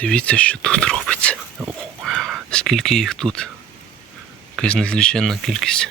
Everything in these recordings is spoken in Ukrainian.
Дивіться, що тут робиться. О, скільки їх тут. Якась незвичайна кількість.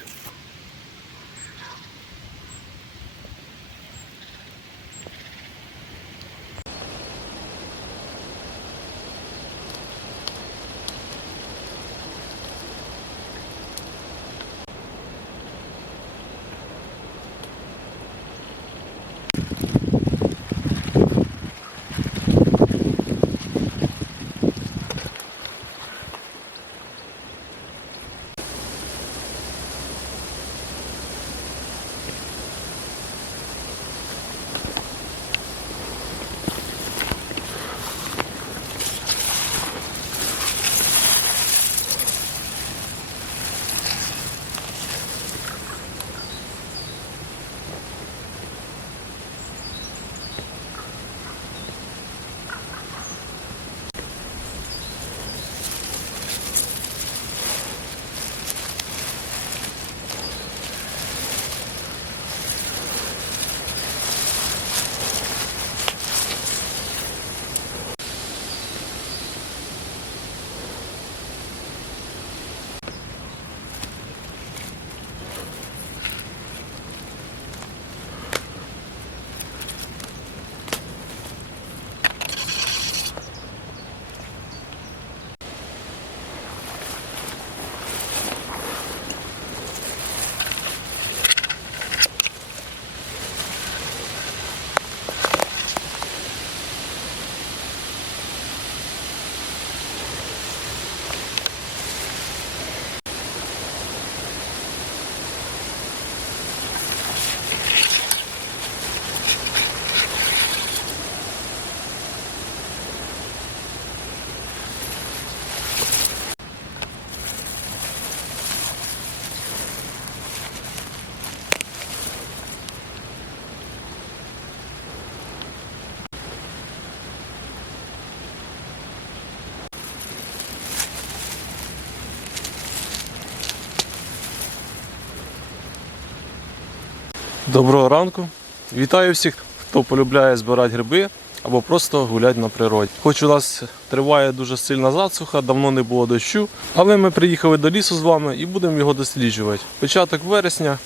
Доброго ранку. Вітаю всіх, хто полюбляє збирати гриби або просто гуляти на природі. Хоч у нас триває дуже сильна засуха, давно не було дощу, але ми приїхали до лісу з вами і будемо його досліджувати. Початок вересня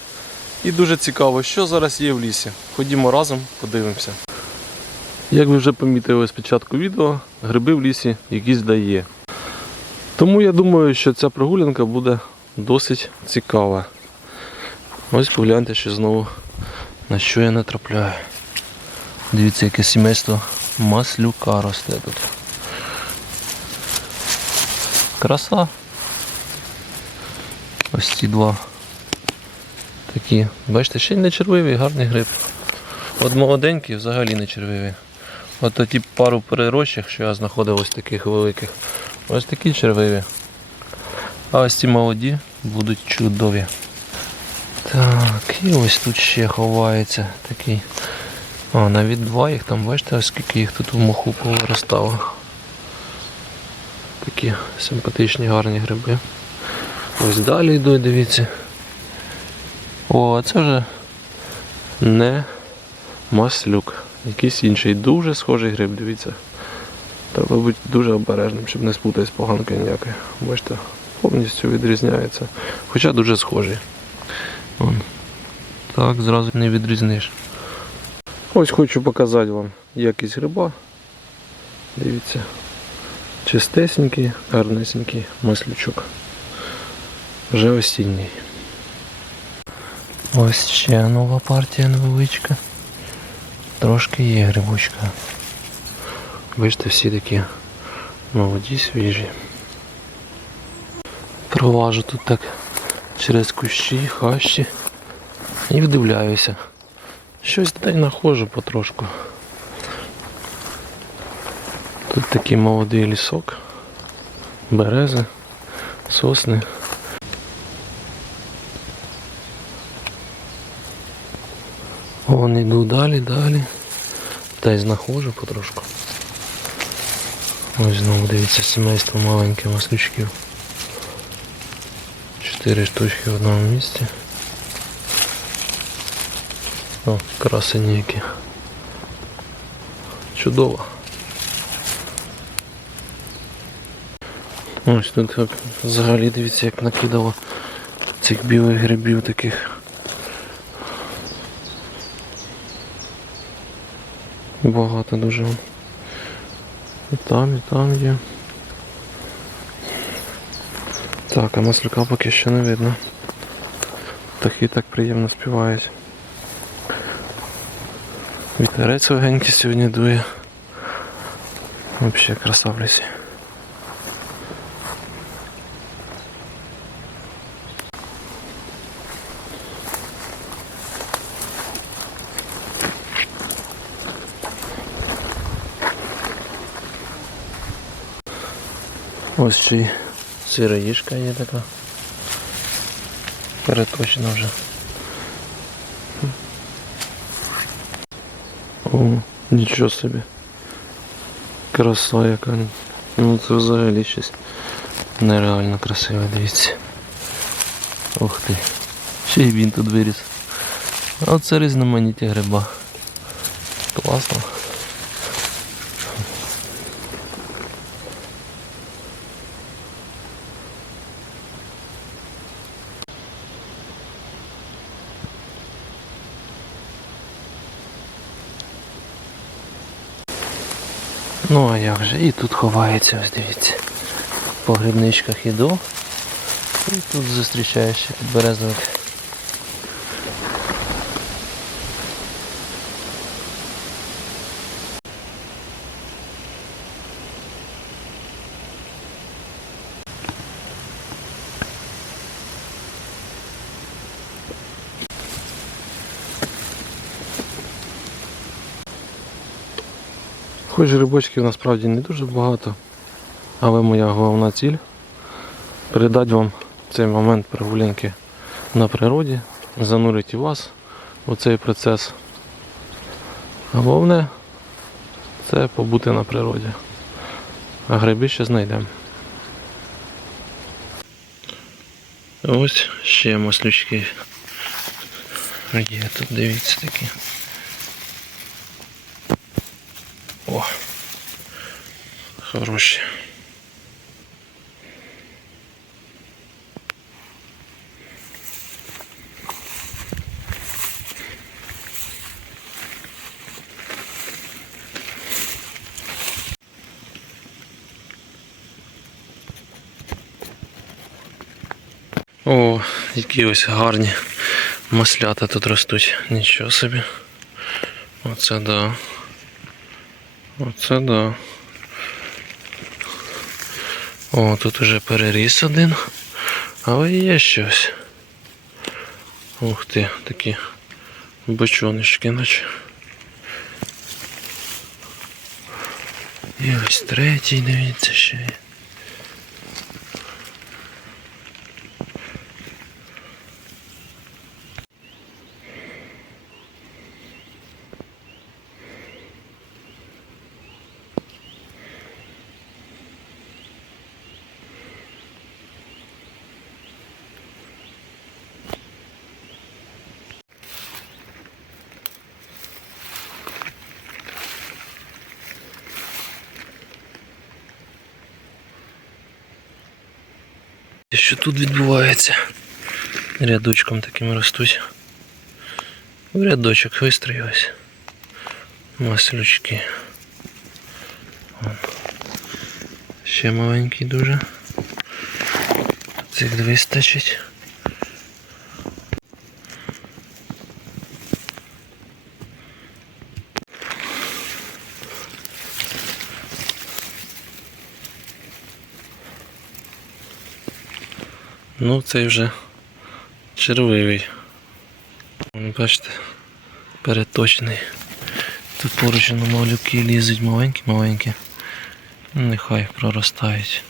і дуже цікаво, що зараз є в лісі. Ходімо разом, подивимося. Як ви вже помітили з початку відео, гриби в лісі якісь дає. Тому я думаю, що ця прогулянка буде досить цікава. Ось погляньте, що знову на що я натрапляю. Дивіться, яке сімейство маслюка росте тут. Краса. Ось ці два такі. Бачите, ще й не червивий, гарний гриб. От молоденький взагалі не червивий. От ті пару перерощих, що я знаходив ось таких великих. Ось такі червиві. А ось ці молоді будуть чудові. Так, і ось тут ще ховається такий. А, навіть два їх там, бачите, ось скільки їх тут в моху повиростало. Такі симпатичні гарні гриби. Ось далі йдуть, дивіться. О, це вже не маслюк. Якийсь інший дуже схожий гриб, дивіться. Треба бути дуже обережним, щоб не спутати з поганкою ніякою. Бачите, повністю відрізняється. Хоча дуже схожий. Вон. Так, зразу не відрізниш. Ось хочу показати вам якість гриба. Дивіться. Чистесенький, гарнесенький маслючок. Вже осінній. Ось ще нова партія невеличка. Трошки є грибочка. Бачите, всі такі молоді, свіжі. Проважу тут так через кущі, хащі і вдивляюся. Щось та й находжу потрошку. Тут такий молодий лісок, берези, сосни. Вон іду далі, далі. Та й знаходжу потрошку. Ось знову дивіться сімейство маленьких маслючків. Чотири штучки в одному місці. О, красені які. Чудово. Ось тут як взагалі дивіться, як накидало цих білих грибів таких. Багато дуже. І там, і там є. Так, а маслюка поки що не видно. Птахи так приємно співають. Вітерець легенький сьогодні дує. Взагалі краса в лісі. Ось ще й сироїжка є така. Переточена вже. О, нічого собі. Краса яка. Ну це взагалі щось нереально красиве, дивіться. Ух ти. Ще й він тут виріс. А Оце різноманіття гриба. Класно. Ну а як же? І тут ховається, ось дивіться. По грибничках іду. І тут зустрічаєш підберезовик. Хоч грибочків насправді не дуже багато, але моя головна ціль передати вам цей момент прогулянки на природі, занурити вас у цей процес. Головне це побути на природі. А гриби ще знайдемо. Ось ще маслючки. Є тут, дивіться такі. Хороші. О, які ось гарні маслята тут ростуть. Нічого собі. Оце да. Оце да. О, тут уже переріс один. Але є щось. Ух ти, такі бочоночки наче. І ось третій, дивіться ще є. Що тут відбувається? Рядочком таким ростуть. В рядочок вистроїлось. Маслючки. Ще маленький дуже. Цих вистачить. Ну, цей вже червивий. Бачите, переточений. Тут поруч на малюки лізуть маленькі-маленькі. Ну, Нехай проростають.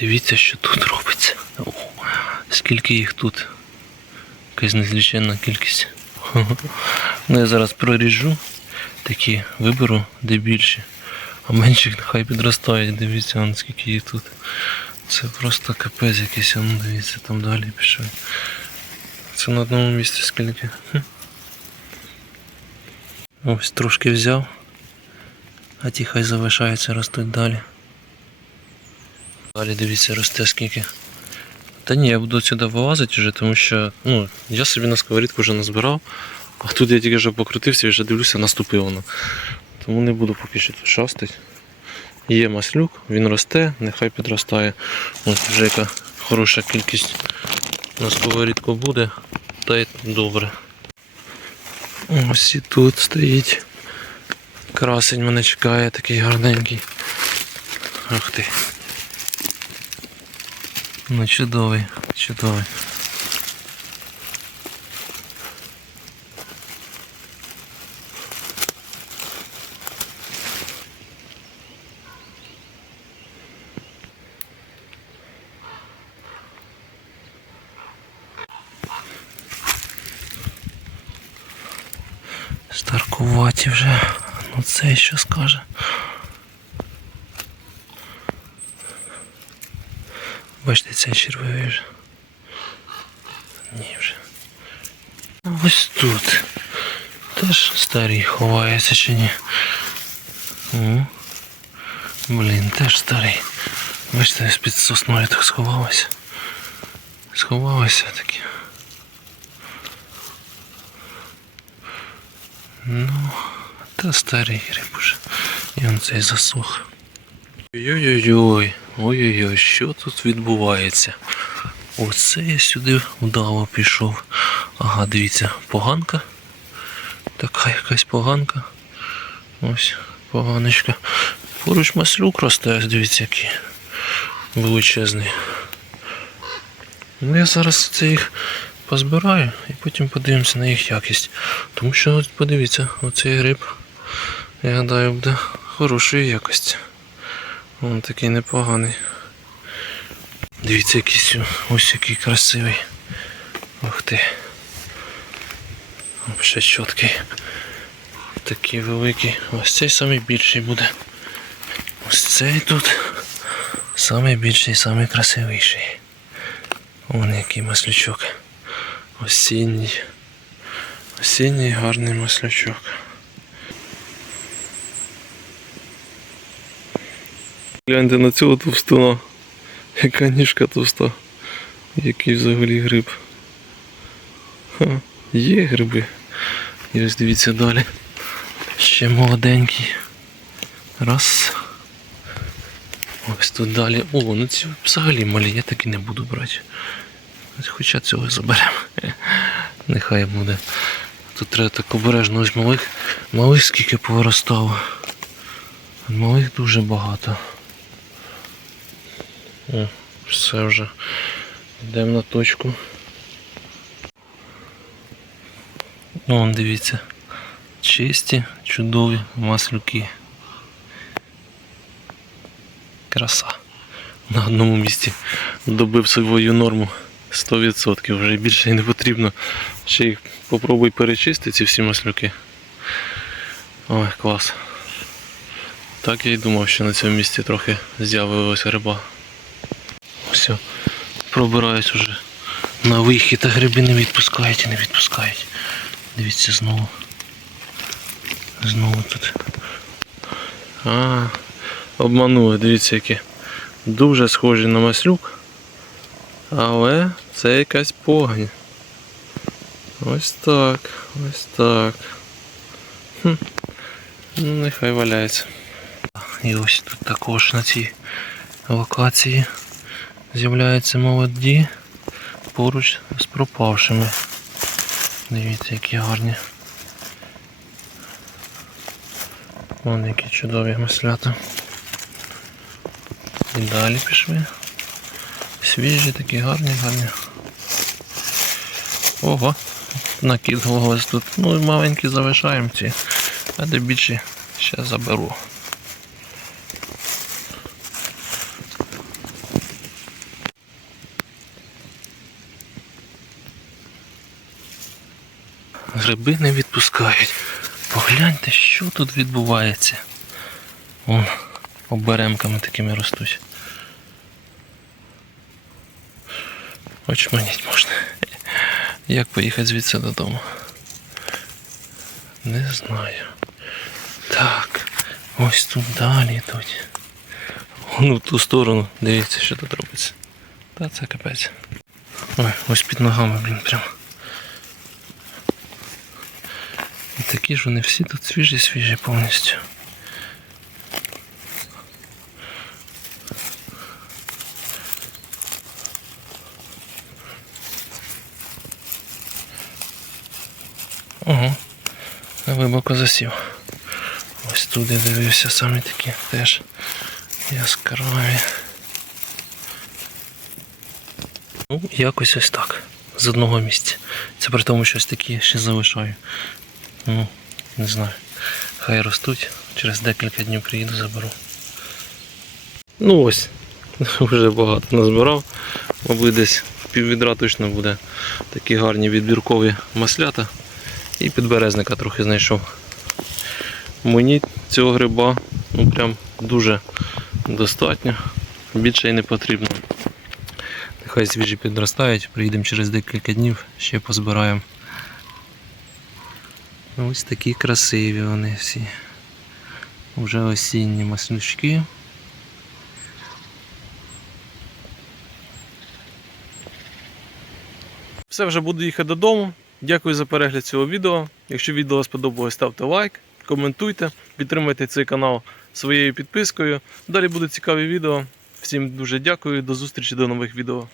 Дивіться, що тут робиться. О, скільки їх тут. Якась незліченна кількість. Ну я зараз проріжу, такі виберу, де більше. А менших нехай підростають. Дивіться, вон, скільки їх тут. Це просто капець якийсь, ну дивіться, там далі пішов. Це на одному місці скільки. Ось трошки взяв, а ті хай залишаються, ростуть далі. Далі дивіться, росте скільки. Та ні, я буду сюди вилазити вже, тому що ну, я собі на сковорідку вже назбирав, а тут я тільки вже покрутився і вже дивлюся, наступив воно. Тому не буду поки що тут шастати. Є маслюк, він росте, нехай підростає. Ось вже яка хороша кількість на сковорідку буде, та й добре. Ось і тут стоїть. Красень мене чекає, такий гарненький. Ах ти. Ну чудовий, чудовий. Старкуваті вже. Ну це що скаже. Цей червивий. Ні вже. Ось тут. Теж старий ховається чи ні. О. Блін, теж старий. Бачите, з під сосною так сховалося. Сховалося таке. Ну, та старий гриб уже. І он цей засох. Ой-ой-ой, ой-ой-ой, що тут відбувається? Оце я сюди вдало пішов. Ага, дивіться, поганка. Така якась поганка. Ось поганочка. Поруч маслюк росте, дивіться, який величезний. Ну я зараз це їх позбираю і потім подивимося на їх якість. Тому що подивіться, оцей гриб, я гадаю, буде хорошої якості. Він такий непоганий. Дивіться, якийсь ось який красивий. Ух ти. Ще чіткий. Такий великий. Ось цей самий більший буде. Ось цей тут. Самий більший, самий. Вон який маслючок. Осінній. Осінній гарний маслячок. Гляньте на цього товстуна. Яка ніжка товста. Який взагалі гриб. Ха, є гриби. І ось дивіться далі. Ще молоденький. Раз. Ось тут далі. О, ну ці взагалі малі, я таки не буду брати. Хоча цього заберемо. Нехай буде. Тут треба так обережно ось малих. Малих скільки повиростало. Малих дуже багато. О, все вже. Йдемо на точку. Вон, дивіться. Чисті, чудові маслюки. Краса. На одному місці добив свою норму 100%. Вже більше не потрібно. Ще їх попробуй перечистити ці всі маслюки. Ой, клас. Так я й думав, що на цьому місці трохи з'явилася риба. Все, пробираюсь уже на вихід, а гриби не відпускають і не відпускають. Дивіться знову. Знову тут. А, обманули, дивіться які. Дуже схожі на маслюк. Але це якась погань. Ось так, ось так. Хм. Ну, нехай валяється. І ось тут також на цій локації з'являються молоді поруч з пропавшими. Дивіться, які гарні. Вон які чудові маслята. І далі пішли. Свіжі, такі гарні, гарні. Ого, накидувалось тут. Ну маленькі залишаємо ці, а де більші ще заберу. Гриби не відпускають. Погляньте, що тут відбувається. Вон, оберемками такими ростуть. Очманіть можна. Як поїхати звідси додому? Не знаю. Так, ось тут далі йдуть. Ну, в ту сторону, дивіться, що тут робиться. Та це капець. Ой, ось під ногами, блін, прямо. І такі ж вони всі тут свіжі-свіжі повністю. Ого, глибоко засів. Ось тут я дивився самі такі теж яскраві. Ну, якось ось так. З одного місця. Це при тому, що ось такі ще залишаю. Ну, не знаю. Хай ростуть. Через декілька днів приїду, заберу. Ну ось. Вже багато назбирав. Мабуть, десь піввідра точно буде. Такі гарні відбіркові маслята. І підберезника трохи знайшов. Мені цього гриба ну прям дуже достатньо. Більше й не потрібно. Нехай свіжі підростають, приїдемо через декілька днів, ще позбираємо. Ось такі красиві вони всі. Уже осінні маслючки. Все, вже буду їхати додому. Дякую за перегляд цього відео. Якщо відео сподобалось, ставте лайк, коментуйте, підтримуйте цей канал своєю підпискою. Далі будуть цікаві відео. Всім дуже дякую, до зустрічі до нових відео.